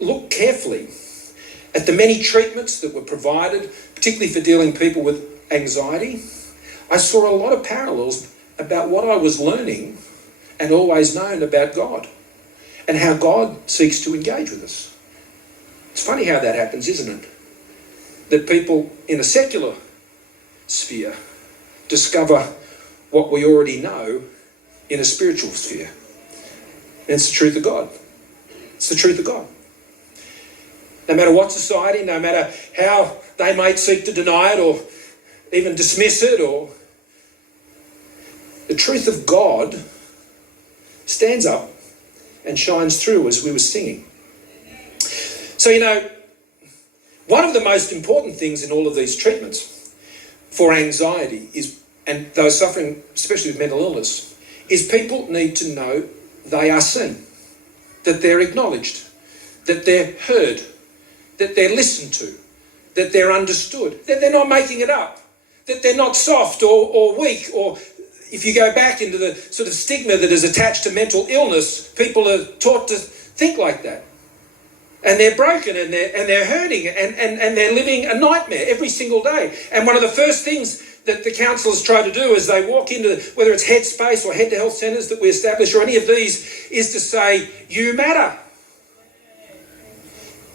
looked carefully at the many treatments that were provided, particularly for dealing people with anxiety, I saw a lot of parallels about what I was learning and always known about God and how God seeks to engage with us. It's funny how that happens, isn't it? That people in a secular sphere discover what we already know in a spiritual sphere. And it's the truth of God. It's the truth of God. No matter what society, no matter how they might seek to deny it or even dismiss it, or the truth of God stands up and shines through, as we were singing. So, you know, one of the most important things in all of these treatments for anxiety is, and those suffering, especially with mental illness, is people need to know they are seen, that they're acknowledged, that they're heard, that they're listened to, that they're understood, that they're not making it up, that they're not soft or weak, or if you go back into the sort of stigma that is attached to mental illness, people are taught to think like that. And they're broken and they're hurting and they're living a nightmare every single day. And one of the first things that the counsellors try to do as they walk into, whether it's Headspace or Head to Health centres that we establish or any of these, is to say, you matter.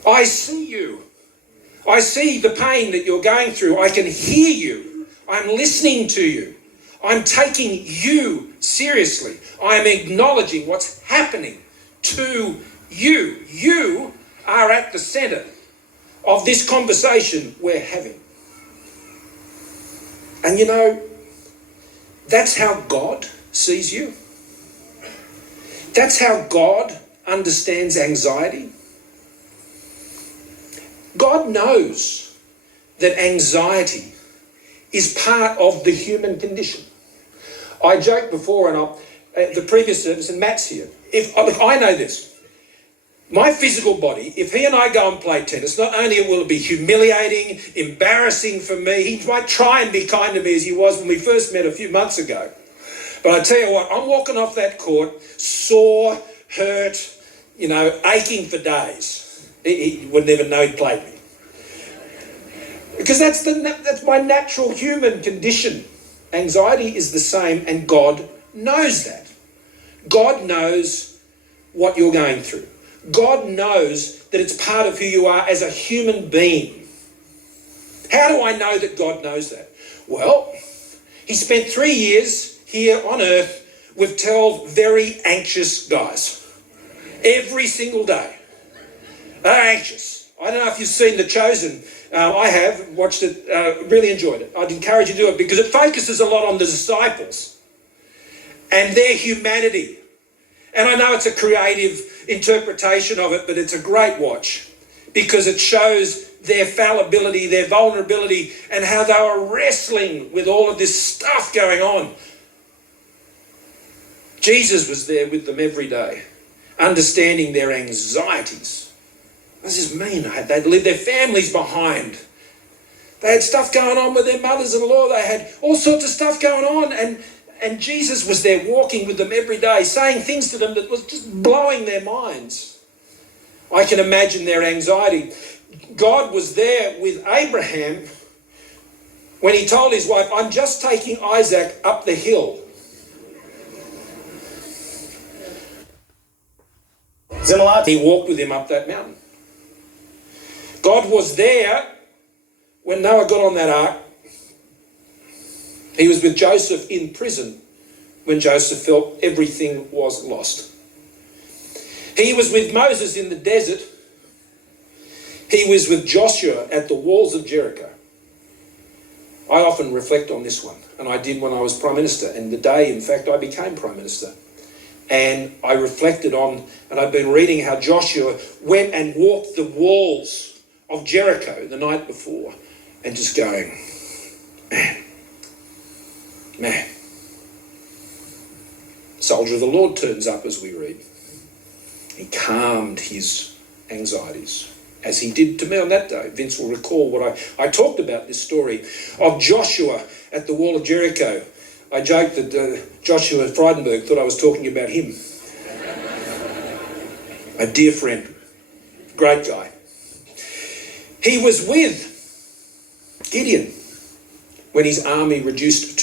I see you. I see the pain that you're going through. I can hear you. I'm listening to you. I'm taking you seriously. I'm acknowledging what's happening to you. You are at the centre of this conversation we're having. And you know, that's how God sees you. That's how God understands anxiety. God knows that anxiety is part of the human condition. I joked before, and the previous service, and Matt's here. Look, I know this. My physical body, if he and I go and play tennis, not only will it be humiliating, embarrassing for me, he might try and be kind to me as he was when we first met a few months ago. But I tell you what, I'm walking off that court, sore, hurt, aching for days. He would never know he'd played me. Because that's my natural human condition. Anxiety is the same, and God knows that. God knows what you're going through. God knows that it's part of who you are as a human being. How do I know that God knows that? Well, he spent 3 years here on earth with 12 very anxious guys. Every single day. They're anxious. I don't know if you've seen The Chosen. I have watched it, really enjoyed it. I'd encourage you to do it because it focuses a lot on the disciples and their humanity. And I know it's a creative interpretation of it, but it's a great watch because it shows their fallibility, their vulnerability, and how they were wrestling with all of this stuff going on. Jesus was there with them every day, understanding their anxieties. What does this mean? They'd leave their families behind. They had stuff going on with their mothers-in-law. They had all sorts of stuff going on, and Jesus was there walking with them every day, saying things to them that was just blowing their minds. I can imagine their anxiety. God was there with Abraham when he told his wife, I'm just taking Isaac up the hill. He walked with him up that mountain. God was there when Noah got on that ark. He was with Joseph in prison when Joseph felt everything was lost. He was with Moses in the desert. He was with Joshua at the walls of Jericho. I often reflect on this one, and I did when I was Prime Minister, and the day, in fact, I became Prime Minister. And I reflected on, and I've been reading how Joshua went and walked the walls of Jericho the night before, and just going, man. Soldier of the Lord turns up as we read. He calmed his anxieties, as he did to me on that day. Vince will recall what I talked about this story of Joshua at the wall of Jericho. I joked that Joshua Frydenberg thought I was talking about him. A dear friend, great guy. He was with Gideon when his army reduced to